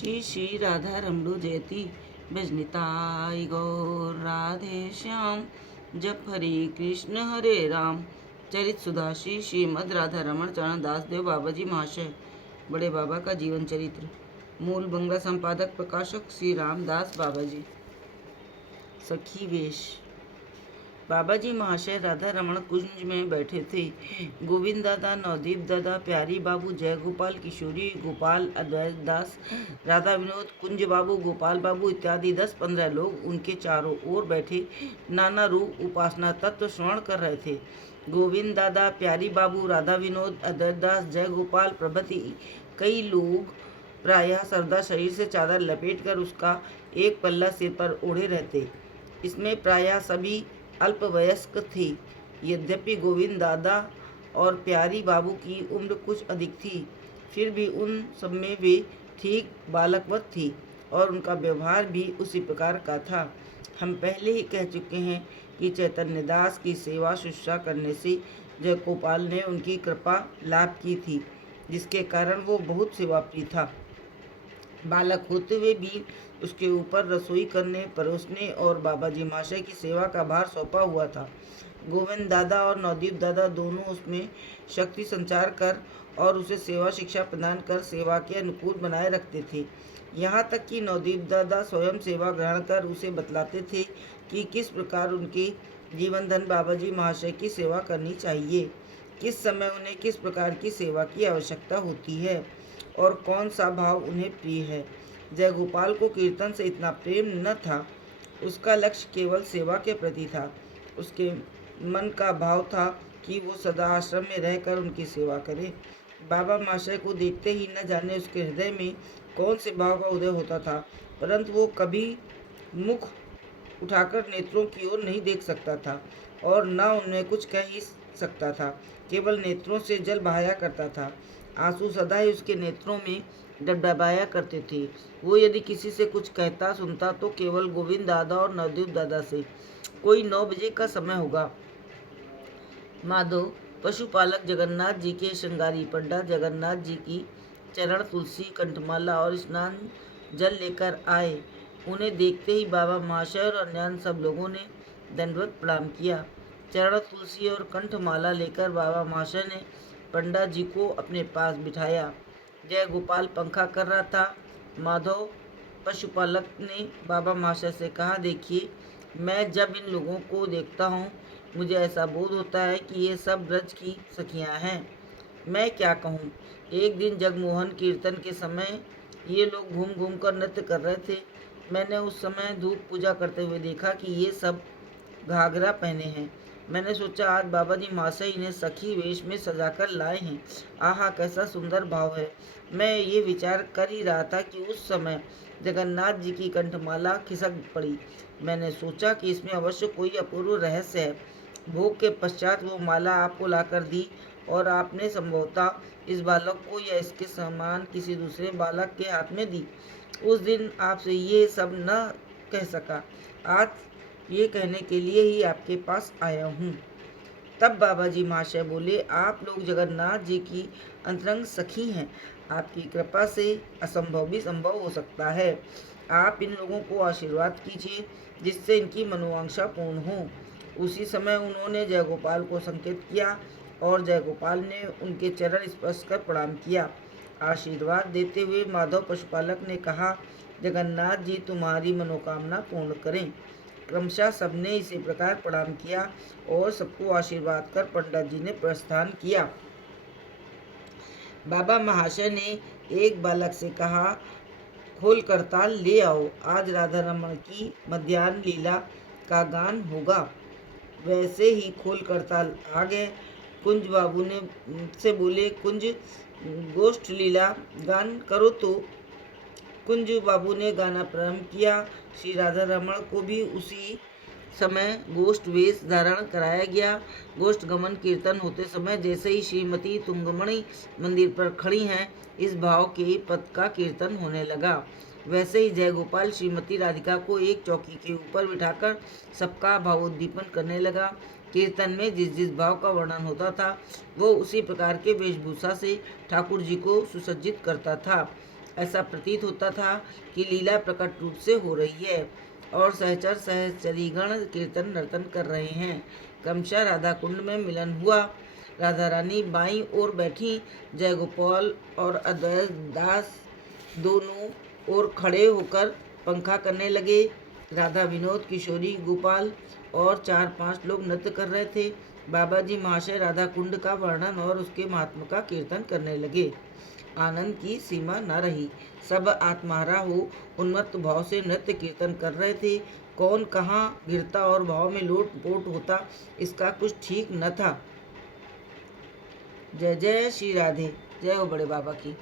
श्री श्री राधा रमणु जयति भजनिताई गौर राधे श्याम। जप हरे कृष्ण हरे राम। चरित सुधा श्री श्रीमद राधा रमण चरण दासदेव बाबा जी महाशय। बड़े बाबा का जीवन चरित्र। मूल बंगला संपादक प्रकाशक श्री रामदास बाबा जी। सखी वेश। बाबा जी महाशय राधा रमण कुंज में बैठे थे। गोविंद दादा, नवदीप दादा, प्यारी बाबू, जय गोपाल, किशोरी गोपाल, अद्वैत दास, राधा विनोद, कुंज बाबू, गोपाल बाबू इत्यादि 10-15 लोग उनके चारों ओर बैठे नाना रूप उपासना तत्व श्रवण कर रहे थे। गोविंद दादा, प्यारी बाबू, राधा विनोद, अद्वैत दास, जय गोपाल प्रभृति कई लोग प्रायः सरदा शरीर से चादर लपेटकर उसका एक पल्ला सिर पर ओढ़े रहते। इसमें प्रायः सभी अल्पवयस्क थे। यद्यपि गोविंद दादा और प्यारी बाबू की उम्र कुछ अधिक थी, फिर भी उन सब में वे ठीक बालकवत थी और उनका व्यवहार भी उसी प्रकार का था। हम पहले ही कह चुके हैं कि चैतन्य दास की सेवा शुश्रूषा करने से जय गोपाल ने उनकी कृपा लाभ की थी, जिसके कारण वो बहुत सेवाप्रिय था। बालक होते हुए भी उसके ऊपर रसोई करने, परोसने और बाबा जी महाशय की सेवा का भार सौंपा हुआ था। गोविंद दादा और नवदीप दादा दोनों उसमें शक्ति संचार कर और उसे सेवा शिक्षा प्रदान कर सेवा के अनुकूल बनाए रखते थे। यहाँ तक कि नवदीप दादा स्वयं सेवा ग्रहण कर उसे बतलाते थे कि किस प्रकार उनके जीवन धन बाबा जी महाशय की सेवा करनी चाहिए, किस समय उन्हें किस प्रकार की सेवा की आवश्यकता होती है और कौन सा भाव उन्हें प्रिय है। जय गोपाल को कीर्तन से इतना प्रेम न था। उसका लक्ष्य केवल सेवा के प्रति था। उसके मन का भाव था कि वो सदा आश्रम में रहकर उनकी सेवा करे। बाबा महाशय को देखते ही न जाने उसके हृदय में कौन से भाव का उदय होता था, परंतु वो कभी मुख उठाकर नेत्रों की ओर नहीं देख सकता था और न उनमें कुछ कह ही सकता था। केवल नेत्रों से जल बहाया करता था। आंसू सदा ही उसके नेत्रों में डबडबाया करते थे। वो यदि किसी से कुछ कहता सुनता तो केवल गोविंद दादा और नवदीप दादा से। कोई 9 बजे का समय होगा। माधव पशुपालक जगन्नाथ जी के श्रृंगारी पंडा जगन्नाथ जी की चरण तुलसी, कंठमाला और स्नान जल लेकर आए। उन्हें देखते ही बाबा महाशय और अन्य सब लोगों ने दंडवत प्रणाम किया। चरण तुलसी और कंठमाला लेकर बाबा महाशय ने पंडा जी को अपने पास बिठाया। जय गोपाल पंखा कर रहा था। माधव पशुपालक ने बाबा महाशय से कहा, देखिए, मैं जब इन लोगों को देखता हूँ मुझे ऐसा बोध होता है कि ये सब ब्रज की सखियाँ हैं। मैं क्या कहूँ। एक दिन जगमोहन कीर्तन के समय ये लोग घूम घूम कर नृत्य कर रहे थे। मैंने उस समय धूप पूजा करते हुए देखा कि ये सब घाघरा पहने हैं। मैंने सोचा आज बाबा जी महाशय इन्हें सखी वेश में सजाकर लाए हैं। आहा, कैसा सुंदर भाव है। मैं ये विचार कर ही रहा था कि उस समय जगन्नाथ जी की कंठमाला खिसक पड़ी। मैंने सोचा कि इसमें अवश्य कोई अपूर्व रहस्य है। भोग के पश्चात वो माला आपको लाकर दी और आपने संभवतः इस बालक को या इसके समान किसी दूसरे बालक के हाथ में दी। उस दिन आपसे ये सब न कह सका। आज ये कहने के लिए ही आपके पास आया हूँ। तब बाबा जी महाशय बोले, आप लोग जगन्नाथ जी की अंतरंग सखी हैं। आपकी कृपा से असंभव भी संभव हो सकता है। आप इन लोगों को आशीर्वाद कीजिए जिससे इनकी मनोवांछा पूर्ण हो। उसी समय उन्होंने जयगोपाल को संकेत किया और जयगोपाल ने उनके चरण स्पर्श कर प्रणाम किया। आशीर्वाद देते हुए माधव पशुपालक ने कहा, जगन्नाथ जी तुम्हारी मनोकामना पूर्ण करें। क्रमशः सबने इसी प्रकार प्रणाम किया और सबको आशीर्वाद कर पंडित जी ने प्रस्थान किया। बाबा महाशय ने एक बालक से कहा, खोल करताल ले आओ, आज राधा रमण की मध्याह्न लीला का गान होगा। वैसे ही खोल करताल आ गए। कुंज बाबू ने से बोले, कुंज गोष्ठ लीला गान करो। तो कुंज बाबू ने गाना प्रारंभ किया। श्री राधा रमण को भी उसी समय गोष्ठ वेश धारण कराया गया। गोष्ठ गमन कीर्तन होते समय जैसे ही श्रीमती तुंगमणि मंदिर पर खड़ी हैं, इस भाव के पद का कीर्तन होने लगा। वैसे ही जय गोपाल श्रीमती राधिका को एक चौकी के ऊपर बिठाकर सबका भावोद्दीपन करने लगा। कीर्तन में जिस जिस भाव का वर्णन होता था वो उसी प्रकार के वेशभूषा से ठाकुर जी को सुसज्जित करता था। ऐसा प्रतीत होता था कि लीला प्रकट रूप से हो रही है और सहचर सहचरीगण कीर्तन नर्तन कर रहे हैं। क्रमशः राधा कुंड में मिलन हुआ। राधा रानी बाईं ओर बैठी, जय गोपाल और अद्वैत दास दोनों ओर खड़े होकर पंखा करने लगे। राधा, विनोद, किशोरी, गोपाल और 4-5 लोग नृत्य कर रहे थे। बाबा जी महाशय राधा कुंड का वर्णन और उसके महात्मा का कीर्तन करने लगे। आनंद की सीमा न रही। सब आत्माहारा हो उन्मत्त भाव से नृत्य कीर्तन कर रहे थे। कौन कहाँ गिरता और भाव में लोट पोट होता, इसका कुछ ठीक न था। जय जय श्री राधे। जय हो बड़े बाबा की।